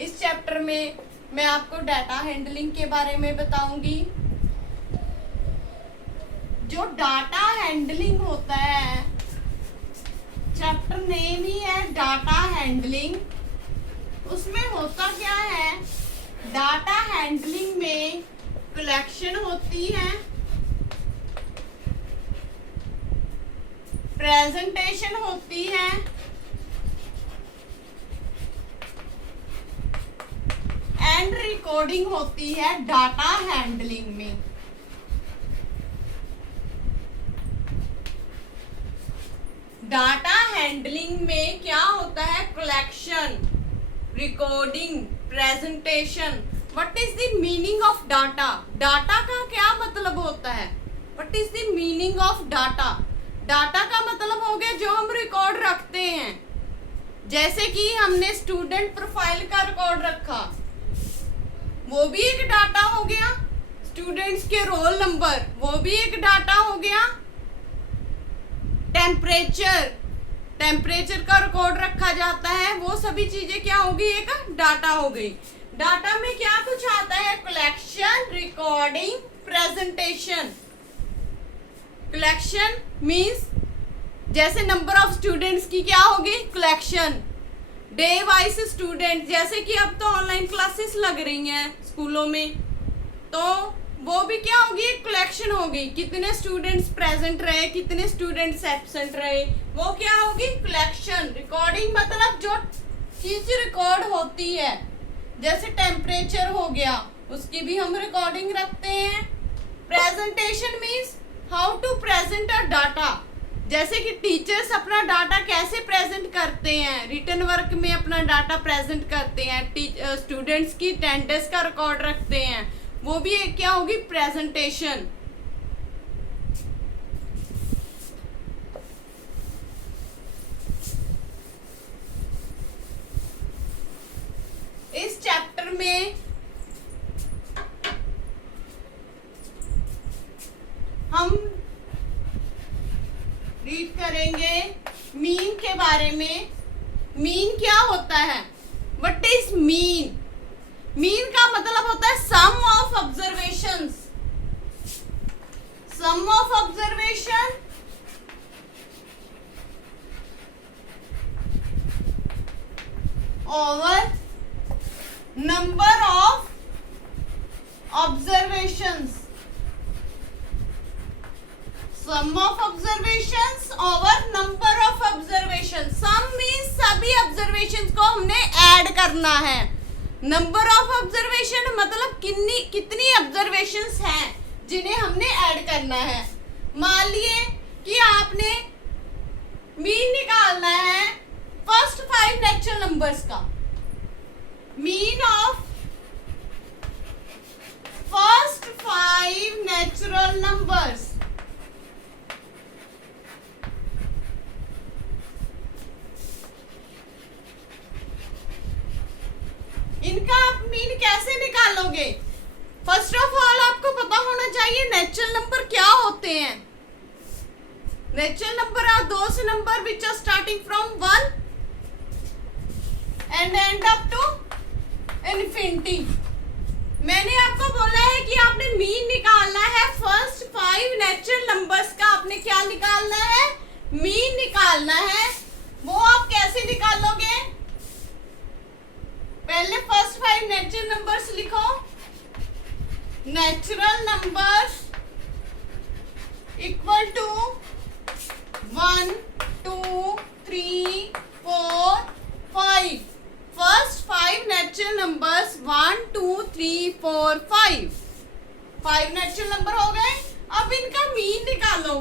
इस चैप्टर में मैं आपको डाटा हैंडलिंग के बारे में बताऊंगी। जो डाटा हैंडलिंग होता है, चैप्टर नेम ही है डाटा हैंडलिंग। उसमें होता क्या है, डाटा हैंडलिंग में कलेक्शन होती है, प्रेजेंटेशन होती है, एंड रिकॉर्डिंग होती है डाटा हैंडलिंग में। डाटा हैंडलिंग में क्या होता है, collection, recording, presentation. What is the meaning of data? Data का क्या मतलब होता है? What is the meaning of data? Data का मतलब हो गया जो हम रिकॉर्ड रखते हैं। जैसे कि हमने स्टूडेंट प्रोफाइल का रिकॉर्ड रखा, वो भी एक डाटा हो गया। स्टूडेंट्स के रोल नंबर, वो भी एक डाटा हो गया। टेम्परेचर का रिकॉर्ड रखा जाता है, वो सभी चीजें क्या होगी, एक डाटा हो गई। डाटा में क्या कुछ आता है, collection, recording, presentation. Collection means जैसे नंबर ऑफ स्टूडेंट्स की क्या होगी, कलेक्शन। डे वाइज स्टूडेंट, जैसे कि अब तो ऑनलाइन क्लासेस लग रही हैं स्कूलों में, तो वो भी क्या होगी, कलेक्शन होगी। कितने स्टूडेंट्स प्रेजेंट रहे, कितने स्टूडेंट्स एब्सेंट रहे, वो क्या होगी, कलेक्शन। रिकॉर्डिंग मतलब जो चीज रिकॉर्ड होती है, जैसे टेम्परेचर हो गया, उसकी भी हम रिकॉर्डिंग रखते हैं। Presentation means how to present a data, जैसे कि टीचर्स अपना डाटा कैसे प्रेजेंट करते हैं, रिटन वर्क में अपना डाटा प्रेजेंट करते हैं। स्टूडेंट्स की अटेंडेंस का रिकॉर्ड रखते हैं, वो भी एक क्या होगी, प्रेजेंटेशन। इस चैप्टर में हम रीड करेंगे मीन के बारे में। मीन क्या होता है, व्हाट इज मीन? मीन का मतलब होता है sum of observations. Sum of observation over number of observations. Sum of observations over number of observation. Sum means सभी ऑब्जर्वेशंस को हमने ऐड करना है। नंबर ऑफ ऑब्जर्वेशन मतलब कितनी ऑब्जर्वेशंस हैं जिन्हें हमने ऐड करना है। मान लिए कि आपने मीन निकालना है फर्स्ट 5 नेचुरल नंबर्स का। Mean of first 5 natural numbers. इनका आप मीन कैसे निकालोगे? फर्स्ट ऑफ ऑल आपको पता होना चाहिए नेचुरल नंबर क्या होते हैं। Natural number are those number which are starting from 1 and end up to infinity. मैंने आपको बोला है कि आपने मीन निकालना है फर्स्ट 5 नेचुरल नंबर्स का। आपने क्या निकालना है, मीन निकालना है। वो आप कैसे निकालोगे? पहले फर्स्ट 5 नेचुरल नंबर्स लिखो। Natural numbers equal to 1 2 3 4 5। First 5 natural numbers 1 2 3 4 5। 5 natural number हो गए। अब इनका मीन निकालो।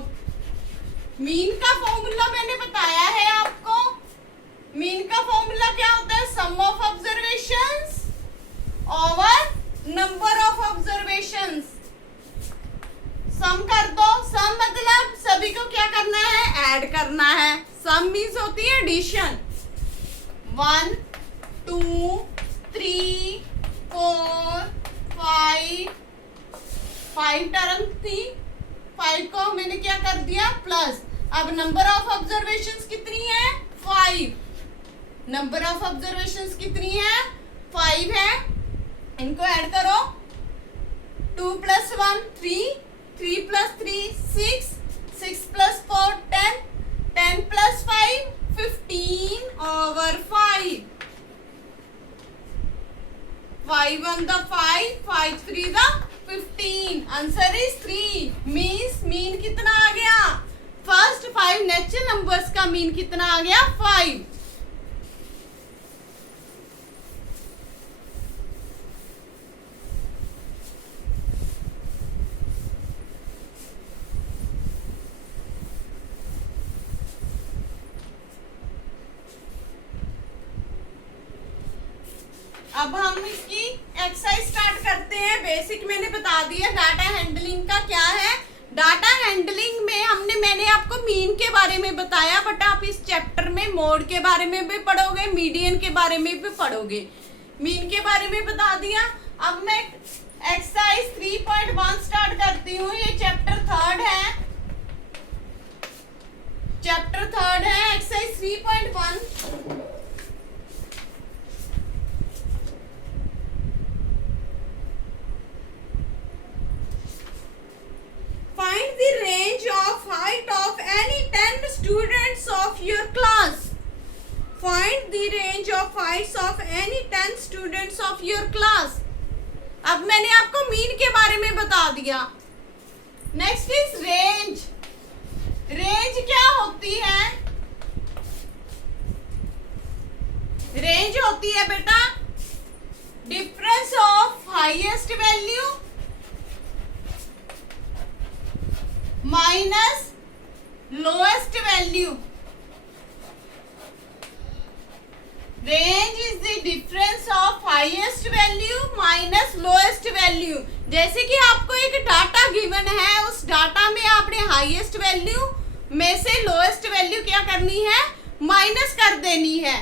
मीन का फॉर्मूला मैंने बताया है आपको। मीन का फॉर्मूला क्या होता है, sum of observations over number of observations. Sum कर दो। सम मतलब सभी को क्या करना है, ऐड करना है। सम मीन्स होती है एडिशन। 1 2 3 4 5 5 टर्म थी, 5 को मैंने क्या कर दिया, प्लस। अब नंबर ऑफ ऑब्जर्वेशंस कितनी है, 5। नंबर ऑफ ऑब्जर्वेशंस कितनी है, 5 इनको ऐड करो, 2 + 1 3, 3 + 3 6, 6 + 4 10, 10 + 5 15/5, 5 1 the 5, 5 3 the 15, answer is 3। Mean कितना आ गया, फर्स्ट 5 नेचुरल नंबर्स का मीन कितना आ गया, 5। अब हम इसकी एक्सरसाइज स्टार्ट करते हैं। बेसिक मैंने बता दिया डाटा हैंडलिंग का क्या है। डाटा हैंडलिंग में मैंने आपको मीन के बारे में बताया, बट आप इस चैप्टर में मोड के बारे में भी पढ़ोगे, मीडियन के बारे में भी पढ़ोगे। मीन के बारे में बता दिया। अब मैं एक्सरसाइज 3.1 स्टार्ट करती हूँ। ये चैप्टर 3 है, exercise 3.1। Find the range of height of any 10 students of your class. Find the range of heights of any 10 students of your class. अब मैंने आपको मीन के बारे में बता दिया। Next is range. रेंज क्या होती है? रेंज होती है बेटा difference of highest value minus lowest value. Range is the difference of highest value minus lowest value. जैसे कि आपको एक डाटा गिवन है, उस डाटा में आपने हाईएस्ट वैल्यू में से लोएस्ट वैल्यू क्या करनी है, माइनस कर देनी है।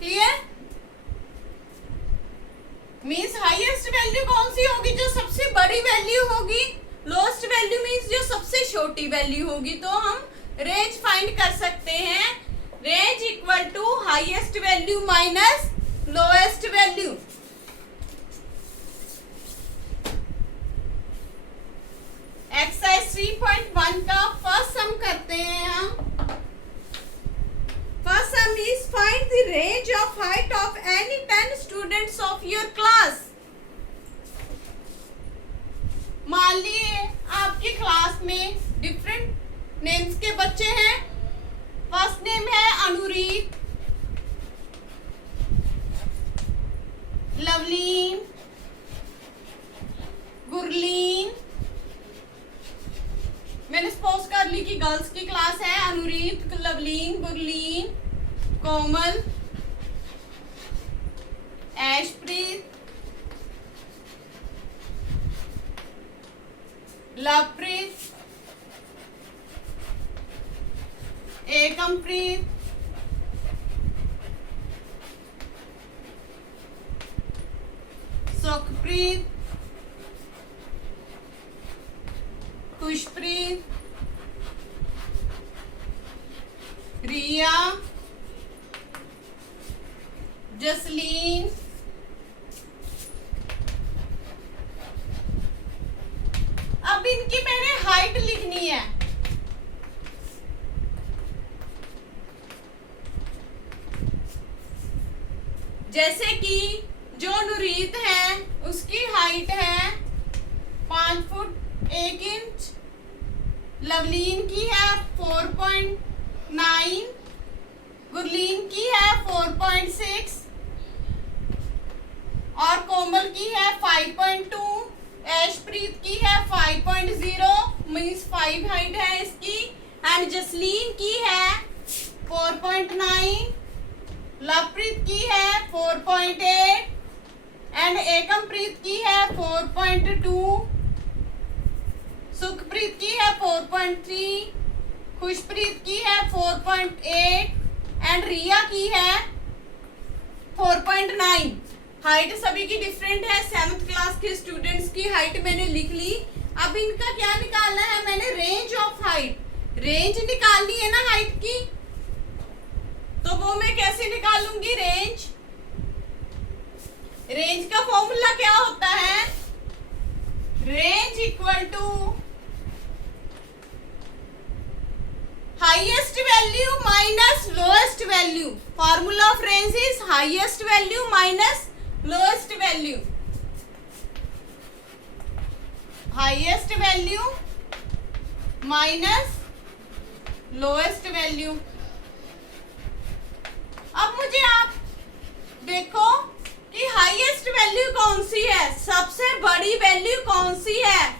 ठीक है, मीन्स हाईएस्ट वैल्यू कौन सी होगी, जो सबसे बड़ी वैल्यू होगी। लोएस्ट वैल्यू मीन्स जो सबसे छोटी वैल्यू होगी। तो हम रेंज फाइंड कर सकते हैं। Range equal to highest value minus lowest value. Exercise 3.1 का फर्स्ट सम करते हैं हम। First sum is find the range of height of any 10 students of your class. मान लिए आपकी क्लास में डिफरेंट नेम्स के बच्चे हैं। फर्स्ट नेम है अनुरीत, लवलीन, गुरलीन। मैंने सपोज कर ली कि गर्ल्स की क्लास है। अनुरीत, लवलीन, गुरलीन, कोमल, ऐशप्रीत, लवप्रीत, एकमप्रीत, सुखप्रीत, खुशप्रीत, रिया, जसलीन, अब इनकी मैंने हाइट लिखनी है। जैसे कि जो नुरीत है उसकी हाइट है 5 फुट 1 इंच, लवलीन की है 4.9, गुरलीन की है 4.6 और कोमल की है 5.2, ऐशप्रीत की है 5.0 मीन्स 5 हाइट है इसकी, एंड जसलीन की है 4.9, लवप्रीत की है 4.8 एंड एकमप्रीत की है 4.2, सुखप्रीत की है 4.3, खुशप्रीत की है 4.8 एंड रिया की है 4.9। हाइट सभी की डिफरेंट है। 7th क्लास के स्टूडेंट्स की हाइट मैंने लिख ली। अब इनका क्या निकालना है, मैंने रेंज ऑफ हाइट, रेंज निकालनी है ना हाइट की, तो वो मैं कैसे निकालूंगी रेंज। रेंज का फॉर्मूला क्या होता है? Range equal to highest value minus lowest value. Formula of range is highest value minus lowest value. Highest value minus lowest value. अब मुझे आप देखो कि हाईएस्ट वैल्यू कौन सी है, सबसे बड़ी वैल्यू कौन सी है.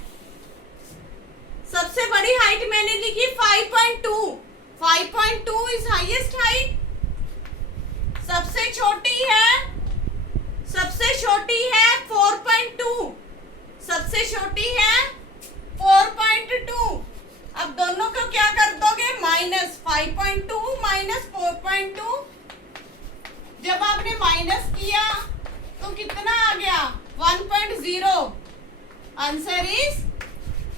सबसे बड़ी हाइट मैंने लिखी 5.2. 5.2 इज हाईएस्ट हाइट. सबसे छोटी है 4.2. सबसे छोटी है 4.2. अब दोनों को क्या कर दोगे? Minus 5.2 minus 4.2. जब आपने माइनस किया तो कितना आ गया? 1.0. Answer is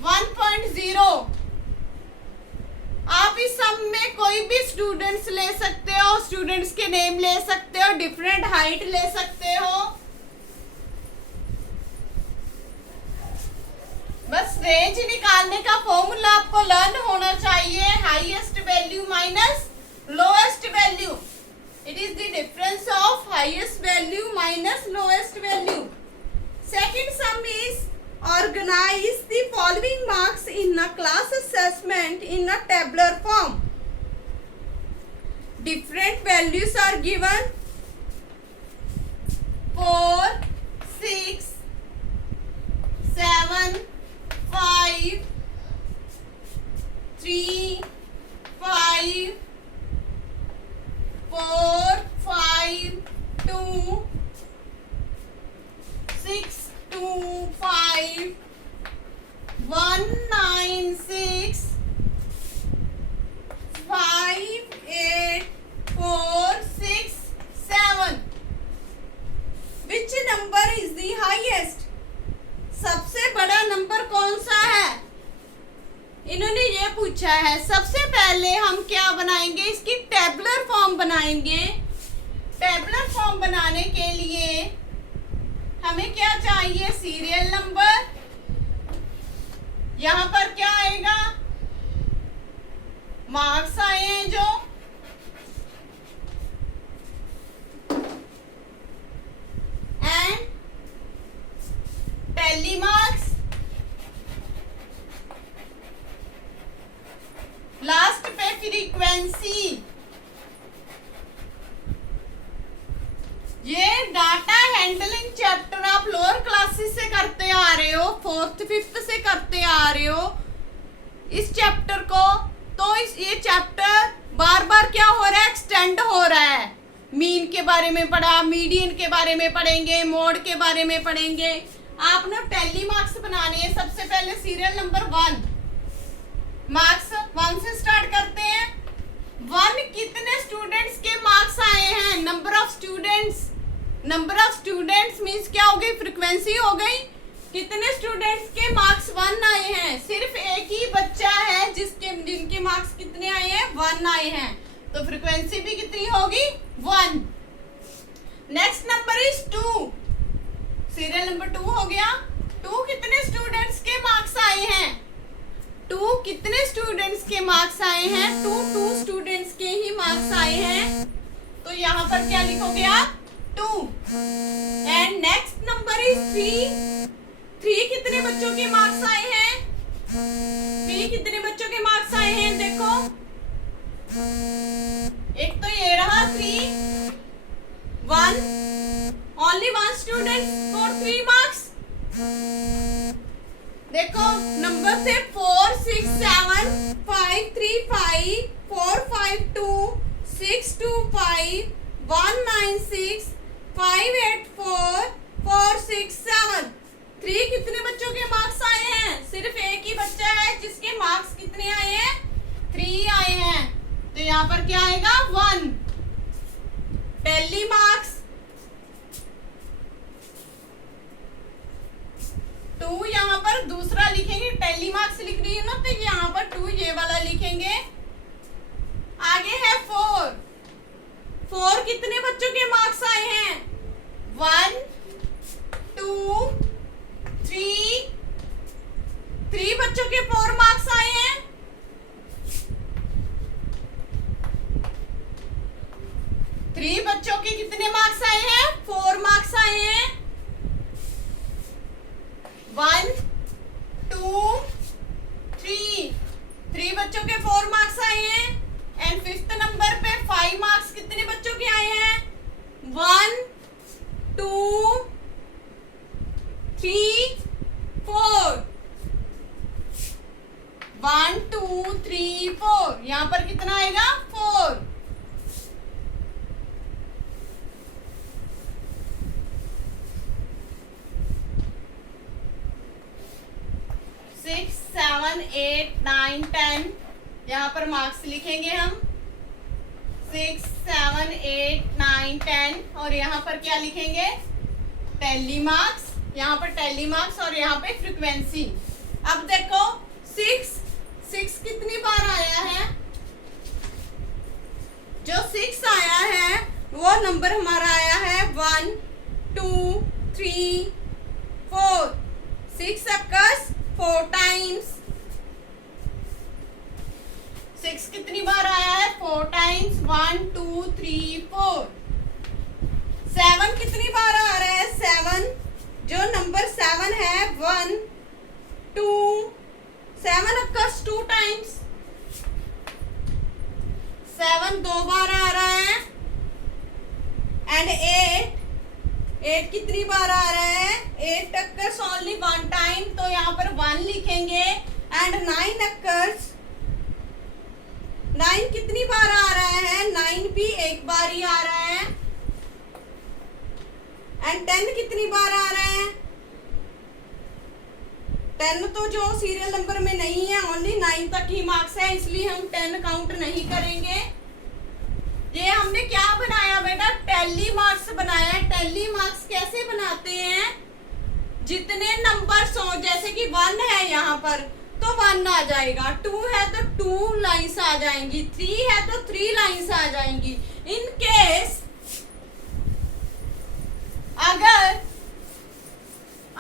1.0. आप इस सम में कोई भी स्टूडेंट्स ले सकते हो, स्टूडेंट्स के नेम ले सकते हो, डिफरेंट हाइट ले सकते हो. बस रेंज निकालने का फॉर्मूला आपको लर्न होना चाहिए. Highest value minus lowest value. It is the difference of highest value minus lowest value. Second some is organize the following marks in a class assessment in a tabular form. Different values are given: 4, 6, 7, 5, 3, 5, 4, 5, 2, 6, 2, 5, 1, 9, 6, 5, 8, 4, 6, 7. Which number is the highest? सबसे बड़ा number कौन सा है? इन्होंने ये पूछा है. सबसे पहले हम क्या बनाएंगे? इसकी टेबुलर फॉर्म बनाएंगे. टेबुलर फॉर्म बनाने के लिए हमें क्या चाहिए? Serial number. यहां पर क्या आएगा? मार्क्स आए हैं जो, एंड टैली मार्क्स. लास्ट पे फ्रीक्वेंसी. ये डाटा हैंडलिंग चैप्टर आप लोअर क्लासेस से करते आ रहे हो, 4th 5th से करते आ रहे हो इस चैप्टर को. तो ये चैप्टर बार बार क्या हो रहा है? एक्सटेंड हो रहा है. मीन के बारे में पढ़ा, मीडियन के बारे में पढ़ेंगे, मोड के बारे में पढ़ेंगे. आपने टैली मार्क्स बनाने हैं. सबसे पहले सीरियल नंबर 1. मार्क्स 1 से स्टार्ट करते हैं. 1 कितने स्टूडेंट्स के मार्क्स आए हैं? Number of students. Number of students means क्या हो गई? फ्रीक्वेंसी हो गई. कितने स्टूडेंट्स के मार्क्स 1 आए हैं? सिर्फ एक ही बच्चा है जिनके मार्क्स कितने आए हैं? 1 आए हैं. तो फ्रीक्वेंसी भी कितनी होगी? 1. Next number is 2. Serial number 2 हो गया. 2 कितने स्टूडेंट्स के मार्क्स आए हैं? 2 कितने स्टूडेंट्स के मार्क्स आए हैं? 2 स्टूडेंट्स के ही मार्क्स आए हैं. तो यहाँ पर क्या लिखोगे आप? 2. And next number is 3. 3 कितने बच्चों के मार्क्स आए हैं? 3 कितने बच्चों के मार्क्स आए हैं? देखो, एक तो ये रहा 3. 1 ओनली 1 स्टूडेंट फॉर 3 मार्क्स. देखो नंबर थे 4, 6, 7, 5, 3, 5, 4, 5, 2, 6, 2, 5, 1, 9, 6, 5, 8, 4, 4, 6, 7. 3 कितने बच्चों के मार्क्स आए हैं? सिर्फ एक ही बच्चा है जिसके मार्क्स कितने आए हैं? 3 आए हैं. तो यहाँ पर क्या आएगा? 1. Tally marks. 2 यहाँ पर दूसरा लिखेंगे. टैली मार्क्स लिख रही है ना, तो यहाँ पर 2 ये वाला लिखेंगे. आगे है 4. 4 कितने बच्चों के मार्क्स आए हैं? 1, 7 8 9 10, यहाँ पर मार्क्स लिखेंगे हम 6 7 8 9 10, और यहाँ पर क्या लिखेंगे टैली मार्क्स, यहाँ पर टैली मार्क्स और यहाँ पे फ्रीक्वेंसी। अब देखो 6 कितनी बार आया है, जो 6 आया है वो नंबर हमारा आया है 1 2 3 4, 6 occurs 4 times। 6 कितनी बार आया है 4 टाइम्स, 1 2 3 4। 7 कितनी बार आ रहा है 7, जो नंबर 7 है 1 2 7 occurs 2 times। 7 2 बार आ रहा है। एंड 8 कितनी बार आ रहा है 8 occurs only 1 टाइम, तो यहाँ पर 1 लिखेंगे। एंड 9 occurs, 9 कितनी बार आ रहा है 9 भी एक बार ही आ रहा है। एंड 10 कितनी बार आ रहा है 10 तो जो सीरियल नंबर में नहीं है, ओनली 9 तक ही मार्क्स है, इसलिए हम 10 काउंट नहीं करेंगे। ये हमने क्या बनाया बेटा टैली मार्क्स बनाया। टैली मार्क्स कैसे बनाते हैं, जितने नंबर्स हो, जैसे कि 1 है यहाँ पर तो 1 आ जाएगा, 2 है तो 2 लाइंस आ जाएंगी, 3 है तो 3 लाइंस आ जाएंगी। इन केस अगर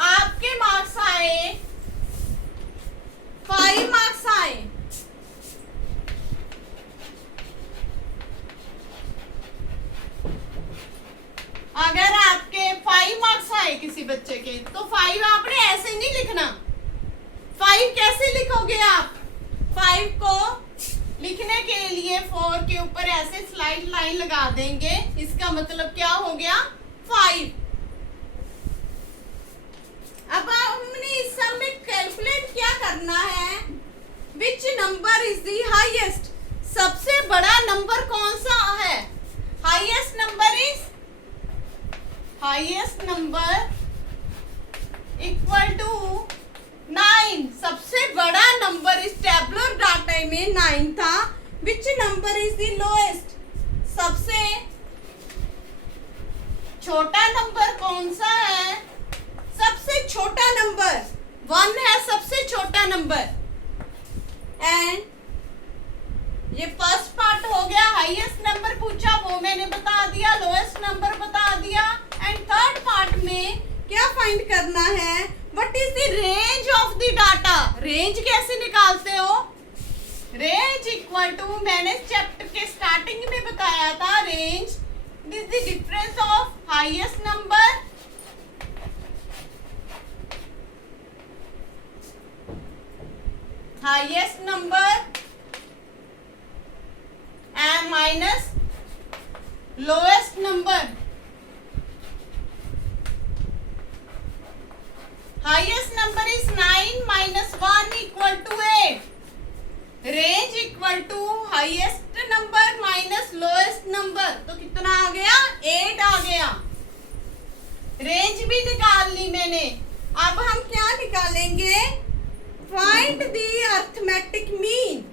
आपके मार्क्स आए 5 मार्क्स आए, अगर आपके 5 मार्क्स आए किसी बच्चे के, तो 5 आपने ऐसे नहीं लिखना। 5 कैसे लिखोगे आप, 5 को लिखने के लिए 4 के ऊपर ऐसे स्लाइड लाइन लगा देंगे, इसका मतलब क्या हो गया 5। अब हमने इस सब में कैलकुलेट क्या करना है, which number is the highest, सबसे बड़ा नंबर कौन सा है। हाईएस्ट नंबर इक्वल टू 9, सबसे बड़ा नंबर इस टैबुलर डाटा में 9 था। Which number is the lowest, सबसे छोटा नंबर कौन सा है, सबसे छोटा नंबर 1 है, सबसे छोटा नंबर। एंड ये फर्स्ट पार्ट हो गया, हाईएस्ट नंबर पूछा वो मैंने बता दिया, लोएस्ट नंबर बता दिया। एंड थर्ड पार्ट में क्या फाइंड करना है, what is the range of the data. Range कैसे निकालते हो, रेंज इक्वल टू, मैंने चैप्टर के स्टार्टिंग में बताया था, range is the difference of highest number and minus lowest number। Highest number is 9 minus 1 equal to 8। Range equal to highest number minus lowest number, तो कितना आ गया 8 आ गया। रेंज भी निकाल ली मैंने। अब हम क्या निकालेंगे, find the arithmetic mean.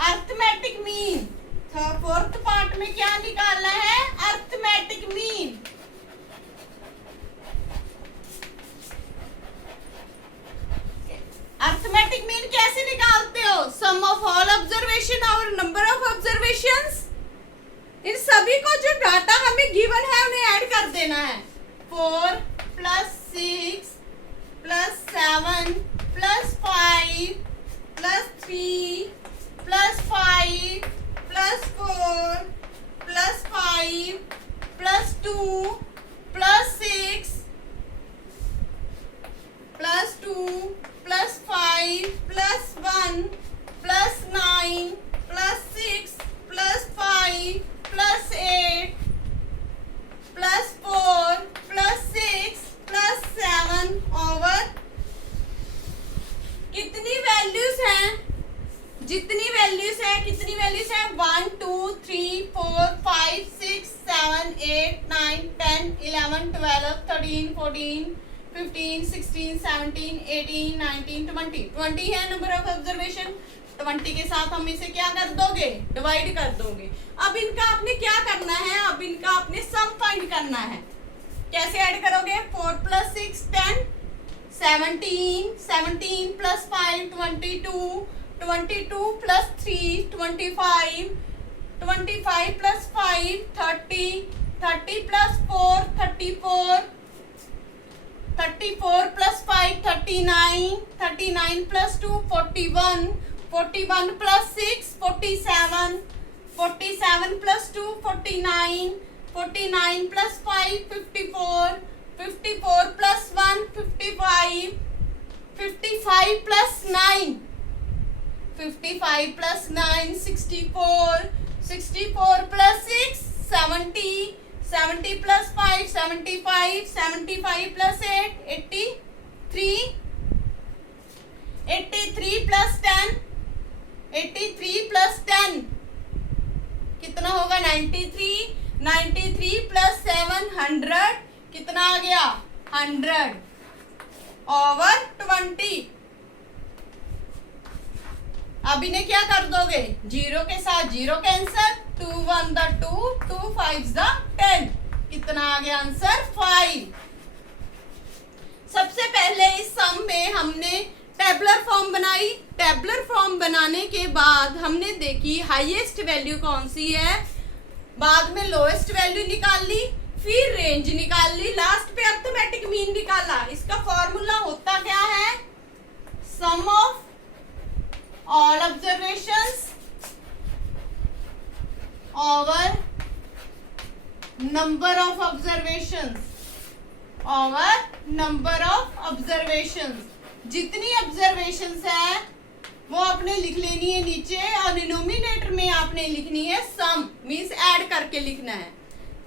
Arithmetic mean fourth part में क्या निकालना है, अर्थमेटिक मीन। अर्थमेटिक मीन कैसे निकालते हो, सम ऑफ ऑल ऑब्जर्वेशन और नंबर ऑफ ऑब्जर्वेशंस, इन सभी को जो डाटा हमें गिवन है उन्हें ऐड कर देना है। 4 + 6 + 7 + 5 + 3 + 5 + 4 + 5 + 2 + 6 + 2 + 5 + 1 + 9 + 6 + 5 + 8 + 4 + 6 + 7 ओवर कितनी वैल्यूज हैं, जितनी वैल्यूज है, कितनी वैल्यूज है 1 2 3 4 5 6 7 8 9 10 11 12 13 14 15, 16, 17, 18, 19, 20. 20 है नंबर ऑफ ऑब्जर्वेशन। 20 के साथ हम इसे क्या कर दोगे, डिवाइड कर दोगे। अब इनका आपने क्या करना है, अब इनका आपने सम फाइंड करना है। कैसे ऐड करोगे, 4 + 6 10, 17, 17 + 5 22, 22 + 3 25, 25 + 5 30, 30 + 4 34, 34 + 5 39, 39 + 2 41, 41 + 6 47, 47 + 2 49, 49 + 5 54, 54 + 1 55, 55 + 9, 55 + 9 64, 64 + 6 70, 70 + 5 75, 75 + 8 83, 83 + 10, 83 + 10 कितना होगा, 93, 93 + 7 100, कितना आ गया, 100 ओवर 20। अब इन्हें क्या कर दोगे, जीरो के साथ जीरो कैंसर, 2 1 द 2, 2 5 द 10, कितना आ गया आंसर, 5। सबसे पहले इस सम में हमने टेबुलर फॉर्म बनाई। टेबुलर फॉर्म बनाने के बाद हमने देखी हाईएस्ट वैल्यू कौन सी है, बाद में लोएस्ट वैल्यू निकाल ली, फिर रेंज निकाल ली, लास्ट पे अरिथमेटिक मीन निकाला। इसका फॉर्मूला होता क्या है, sum of all observations over number of observations, over number of observations। जितनी observations है वो आपने लिख लेनी है नीचे, और डिनोमिनेटर में आपने लिखनी है सम, मीन्स ऐड करके लिखना है।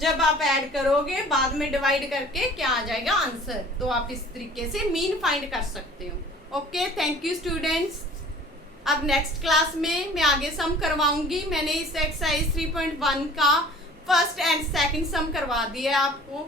जब आप ऐड करोगे बाद में डिवाइड करके क्या आ जाएगा आंसर, तो आप इस तरीके से मीन फाइंड कर सकते हो। Okay, thank you students. अब नेक्स्ट क्लास में मैं आगे सम करवाऊंगी। मैंने इस एक्सरसाइज 3.1 का फर्स्ट एंड सेकंड सम करवा दिया है आपको।